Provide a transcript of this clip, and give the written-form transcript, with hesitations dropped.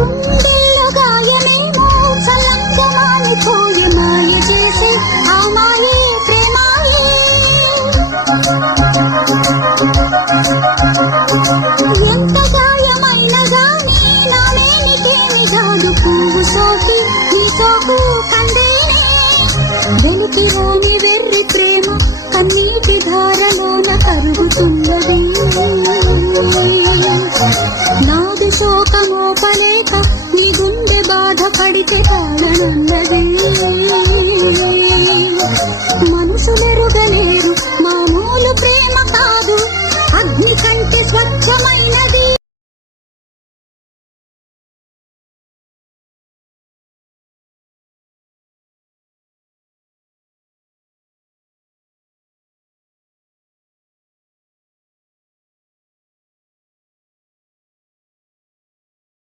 గుండెల్లో గాయమేమో చల్లంగా మానిపోయి మాయ చేసి ఆ మాయే ప్రేమాయే. ఎంత గాయమైన గానీ నానేనికేమి కాదు పువ్వు సోకి నీ సోకు కందేనే. వెలికి రాని వెర్రి ప్రేమ కన్నీటి ధారలోన కరుగుతున్నది. నాది శోకమోపలేక నీ గుండె బాధపడితే కారణన్నది.